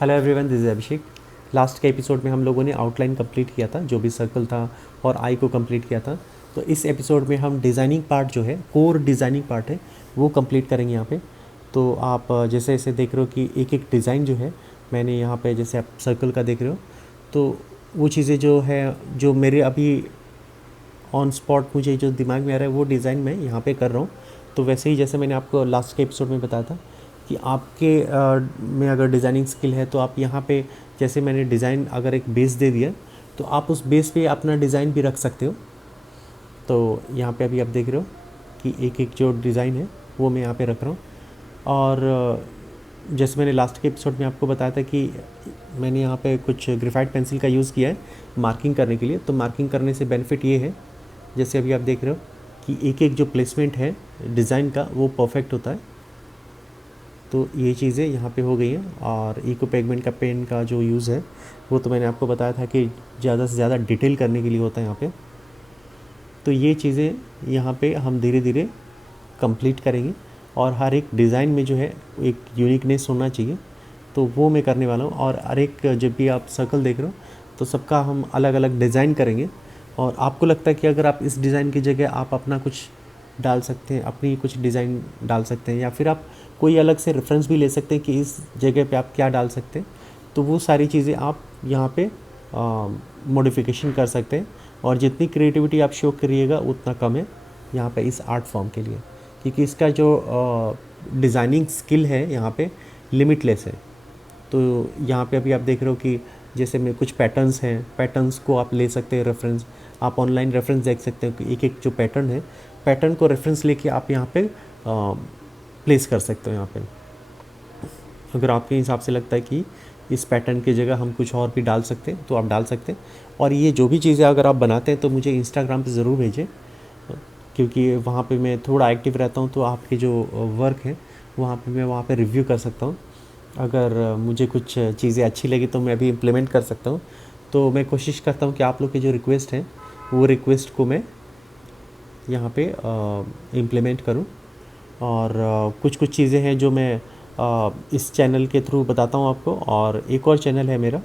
Hello everyone, this is Abhishek. Last के episode में हम लोगों ने आउटलाइन कंप्लीट किया था, जो भी सर्कल था, और आई को कंप्लीट किया था। तो इस एपिसोड में हम डिज़ाइनिंग पार्ट जो है, कोर डिज़ाइनिंग पार्ट है, वो कंप्लीट करेंगे यहाँ पे। तो आप जैसे जैसे देख रहे हो कि एक एक डिज़ाइन जो है मैंने यहाँ पे, जैसे आप सर्कल का देख रहे हो, तो वो चीज़ें जो है, जो मेरे अभी ऑन स्पॉट मुझे जो दिमाग में आ रहा है वो डिज़ाइन मैं यहाँ पे कर रहा हूँ। तो वैसे ही जैसे मैंने आपको लास्ट के एपिसोड में बताया था कि आपके में अगर डिज़ाइनिंग स्किल है तो आप यहाँ पे, जैसे मैंने डिज़ाइन अगर एक बेस दे दिया तो आप उस बेस पे अपना डिज़ाइन भी रख सकते हो। तो यहाँ पे अभी आप देख रहे हो कि एक एक जो डिज़ाइन है वो मैं यहाँ पे रख रहा हूँ। और जैसे मैंने लास्ट के एपिसोड में आपको बताया था कि मैंने यहाँ पे कुछ ग्रेफाइट पेंसिल का यूज़ किया है मार्किंग करने के लिए। तो मार्किंग करने से बेनिफिट ये है, जैसे अभी आप देख रहे हो कि एक एक जो प्लेसमेंट है डिज़ाइन का वो परफेक्ट होता है। तो ये चीज़ें यहाँ पे हो गई हैं। और इको पिगमेंट का पेन का जो यूज़ है वो तो मैंने आपको बताया था कि ज़्यादा से ज़्यादा डिटेल करने के लिए होता है यहाँ पे। तो ये चीज़ें यहाँ पे हम धीरे धीरे कंप्लीट करेंगे। और हर एक डिज़ाइन में जो है एक यूनिकनेस होना चाहिए, तो वो मैं करने वाला हूँ। और हर एक, जब भी आप सर्कल देख रहे हो तो सबका हम अलग अलग डिज़ाइन करेंगे। और आपको लगता है कि अगर आप इस डिज़ाइन की जगह आप अपना कुछ डाल सकते हैं, अपनी कुछ डिज़ाइन डाल सकते हैं, या फिर आप कोई अलग से रेफरेंस भी ले सकते हैं कि इस जगह पे आप क्या डाल सकते हैं, तो वो सारी चीज़ें आप यहाँ पे मॉडिफिकेशन कर सकते हैं। और जितनी क्रिएटिविटी आप शो करिएगा उतना कम है यहाँ पे इस आर्ट फॉर्म के लिए, क्योंकि इसका जो डिज़ाइनिंग स्किल है यहाँ पे लिमिटलेस है। तो यहाँ पे अभी आप देख रहे हो कि जैसे में कुछ पैटर्न्स हैं, पैटर्न्स को आप ले सकते हैं रेफरेंस। आप ऑनलाइन रेफरेंस देख सकते हो कि एक एक जो पैटर्न है, पैटर्न को रेफरेंस लेके आप यहाँ पे प्लेस कर सकते हो। यहाँ पे अगर आपके हिसाब से लगता है कि इस पैटर्न की जगह हम कुछ और भी डाल सकते हैं तो आप डाल सकते हैं। और ये जो भी चीज़ें अगर आप बनाते हैं तो मुझे इंस्टाग्राम पे ज़रूर भेजें, क्योंकि वहाँ पे मैं थोड़ा एक्टिव रहता हूँ। तो आपके जो वर्क है वहाँ पे मैं वहाँ पे रिव्यू कर सकता हूँ। अगर मुझे कुछ चीज़ें अच्छी लगी तो मैं अभी इम्प्लीमेंट कर सकता हूँ। तो मैं कोशिश करता हूँ कि आप लोग की जो रिक्वेस्ट है वो रिक्वेस्ट को मैं यहाँ पे इम्प्लीमेंट करूँ। और कुछ कुछ चीज़ें हैं जो मैं इस चैनल के थ्रू बताता हूँ आपको। और एक और चैनल है मेरा,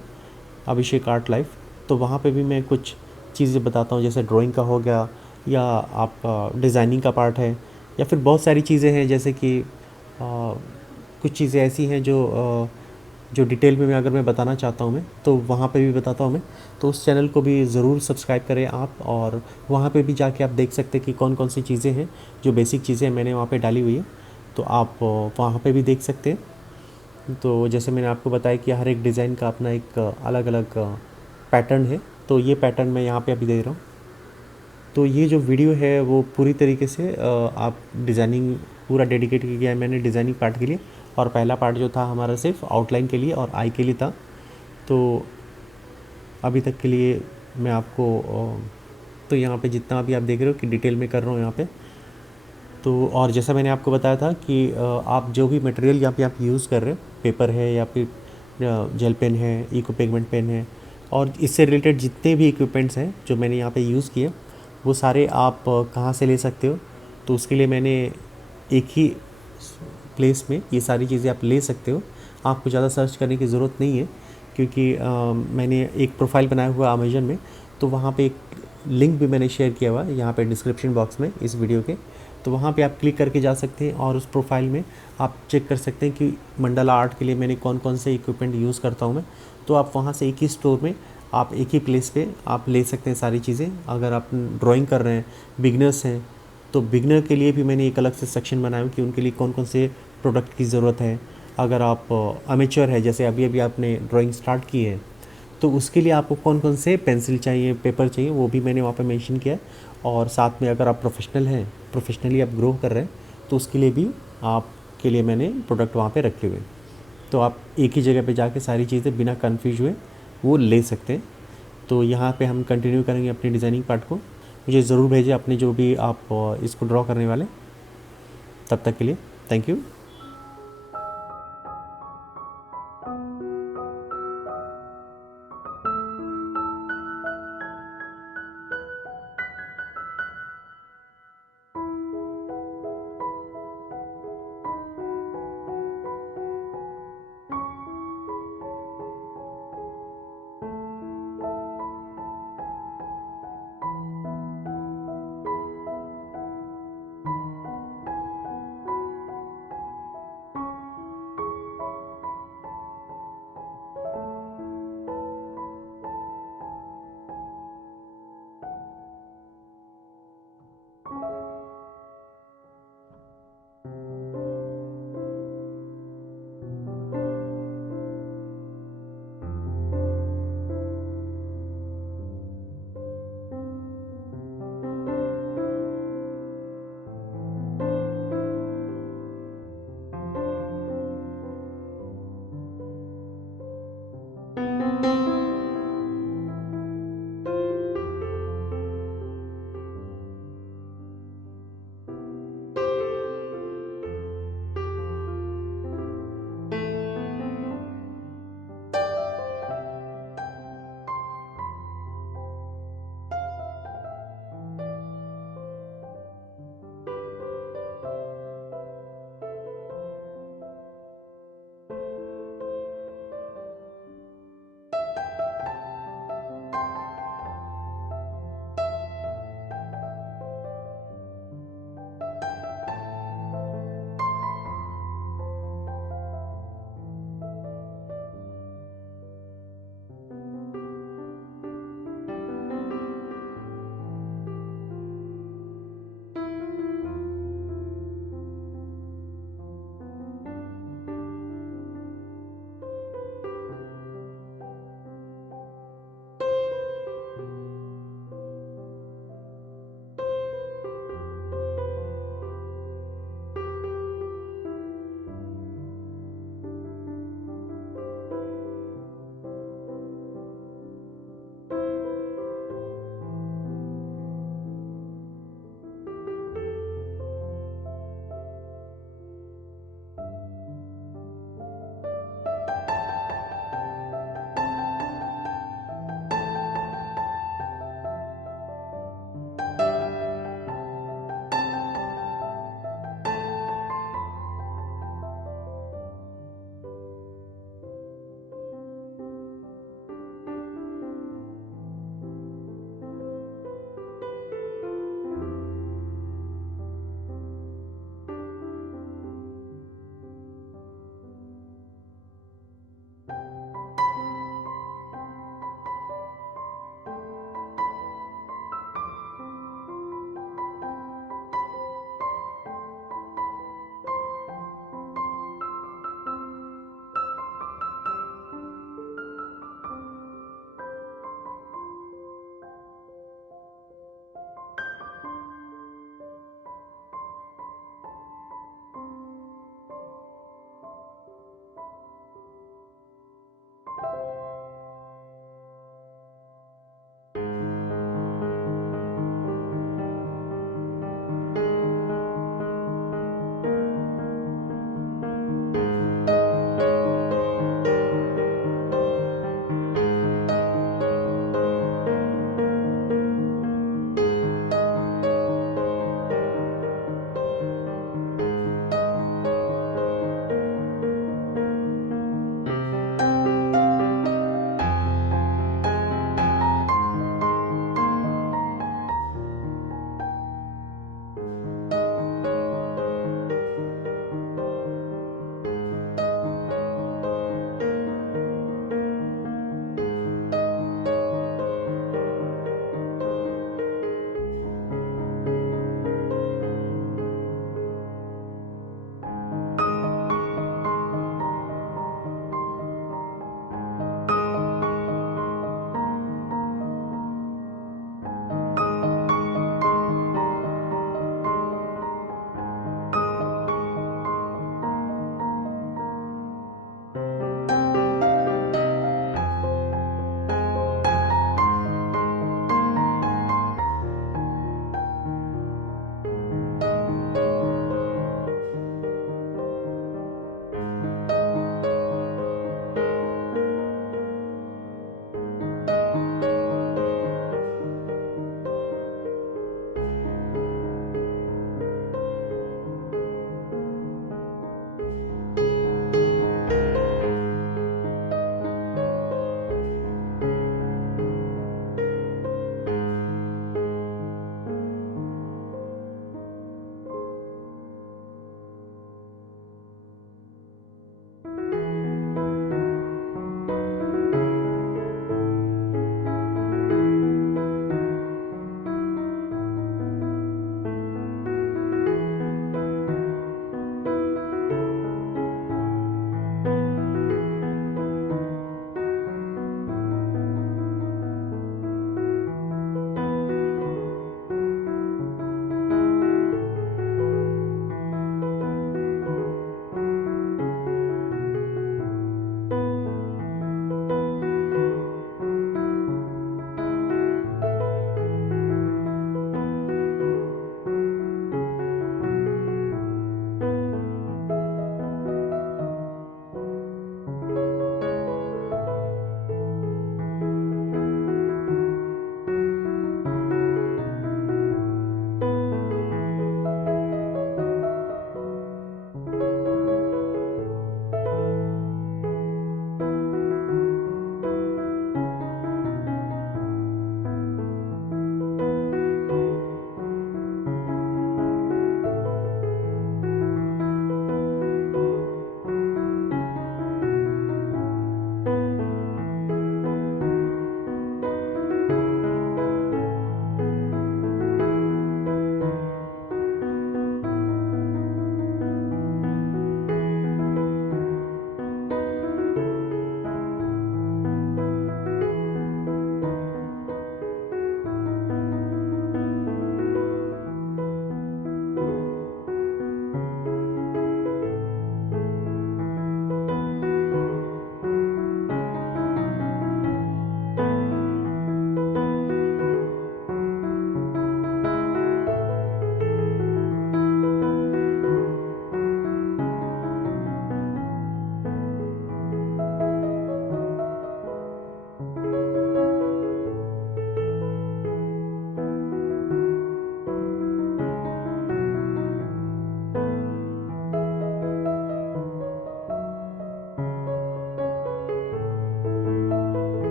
अभिषेक आर्ट लाइफ, तो वहाँ पे भी मैं कुछ चीज़ें बताता हूँ, जैसे ड्राइंग का हो गया, या आपका डिज़ाइनिंग का पार्ट है, या फिर बहुत सारी चीज़ें हैं। जैसे कि कुछ चीज़ें ऐसी हैं जो डिटेल में अगर मैं बताना चाहता हूँ मैं, तो वहाँ पे भी बताता हूँ मैं। तो उस चैनल को भी ज़रूर सब्सक्राइब करें आप, और वहाँ पे भी जाके आप देख सकते हैं कि कौन कौन सी चीज़ें हैं, जो बेसिक चीज़ें मैंने वहाँ पे डाली हुई है, तो आप वहाँ पे भी देख सकते हैं। तो जैसे मैंने आपको बताया कि हर एक डिज़ाइन का अपना एक अलग अलग पैटर्न है, तो ये पैटर्न मैं यहाँ पे अभी दे रहा हूँ। तो ये जो वीडियो है वो पूरी तरीके से आप डिज़ाइनिंग पूरा डेडिकेट किया है मैंने डिज़ाइनिंग पार्ट के लिए। और पहला पार्ट जो था हमारा सिर्फ आउटलाइन के लिए और आई के लिए था। तो अभी तक के लिए मैं आपको तो यहाँ पे जितना भी आप देख रहे हो कि डिटेल में कर रहा हूँ यहाँ पे। तो और जैसा मैंने आपको बताया था कि आप जो भी मटेरियल यहाँ पे आप यूज़ कर रहे हो, पेपर है या फिर जेल पेन है, इको पिगमेंट पेन है, और इससे रिलेटेड जितने भी इक्विपमेंट्स हैं जो मैंने यहाँ पे यूज़ किए, वो सारे आप कहाँ से ले सकते हो। तो उसके लिए मैंने एक ही प्लेस में ये सारी चीज़ें आप ले सकते हो। आपको ज़्यादा सर्च करने की ज़रूरत नहीं है, क्योंकि मैंने एक प्रोफाइल बनाया हुआ अमेजन में, तो वहाँ पे एक लिंक भी मैंने शेयर किया हुआ है यहाँ पे डिस्क्रिप्शन बॉक्स में इस वीडियो के। तो वहाँ पे आप क्लिक करके जा सकते हैं और उस प्रोफाइल में आप चेक कर सकते हैं कि मंडला आर्ट के लिए मैंने कौन कौन से इक्विपमेंट यूज़ करता हूँ मैं। तो आप वहाँ से एक ही स्टोर में आप एक ही प्लेस पे आप ले सकते हैं सारी चीज़ें। अगर आप ड्राइंग कर रहे हैं, बिगनर्स हैं, तो बिगनर के लिए भी मैंने एक अलग से सेक्शन बनाया है कि उनके लिए कौन कौन से प्रोडक्ट की ज़रूरत है। अगर आप अमेच्योर है, जैसे अभी अभी आपने ड्राइंग स्टार्ट की है, तो उसके लिए आपको कौन कौन से पेंसिल चाहिए, पेपर चाहिए, वो भी मैंने वहाँ पे मेंशन किया है। और साथ में अगर आप प्रोफेशनल हैं, प्रोफेशनली आप ग्रो कर रहे हैं, तो उसके लिए भी आपके लिए मैंने प्रोडक्ट वहाँ पे रखे हुए हैं। तो आप एक ही जगह पे जाके सारी चीज़ें बिना कन्फ्यूज हुए वो ले सकते हैं। तो यहाँ पे हम कंटिन्यू करेंगे अपनी डिज़ाइनिंग पार्ट को। मुझे ज़रूर भेजें अपने जो भी आप इसको ड्रॉ करने वाले। तब तक के लिए थैंक यू।